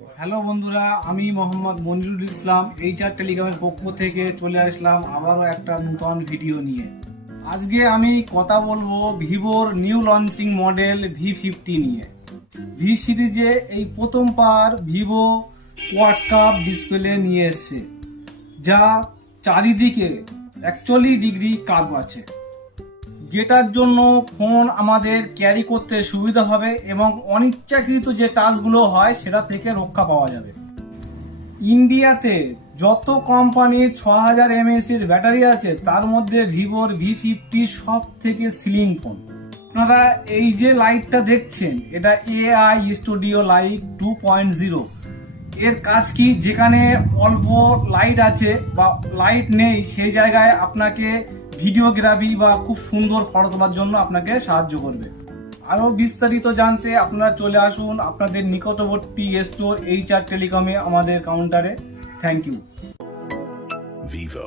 Hello বন্ধুরা, আমি মোহাম্মদ মনিরুল ইসলাম HR টেলিকমের পক্ষ থেকে চলে আসলাম আবারও একটা নতুন ভিডিও নিয়ে। আজকে আমি কথা বলবো ভিভোর নিউ লঞ্চিং মডেল V50 নিয়ে। ভি সিরিজে এই প্রথমবার ভিভো কোয়াড কাপ ডিসপ্লে নিয়ে এসছে, যা চারিদিকে 41 ডিগ্রি কার্ভ আছে, যেটার জন্য ফোন আমাদের ক্যারি করতে সুবিধা হবে এবং অনিচ্ছাকৃত যে টাচগুলো হয় সেটা থেকে রক্ষা পাওয়া যাবে। ইন্ডিয়াতে যত কোম্পানির 6000 mAh এর ব্যাটারি আছে, তার মধ্যে ভিভোর V50 সব থেকে সিলিং ফোন। আপনারা এই যে লাইটটা দেখছেন, এটা AI স্টুডিও লাইট 2.0। এর কাজ কি, যেখানে অল্প লাইট আছে বা লাইট নেই সেই জায়গায় আপনাকে ভিডিওগ্রাফি বা খুব সুন্দর ফটো তোলার জন্য আপনাকে সাহায্য করবে। আরও বিস্তারিত জানতে আপনারা চলে আসুন আপনাদের নিকটবর্তী স্টোর HR টেলিকমে আমাদের কাউন্টারে। Thank you. Vivo.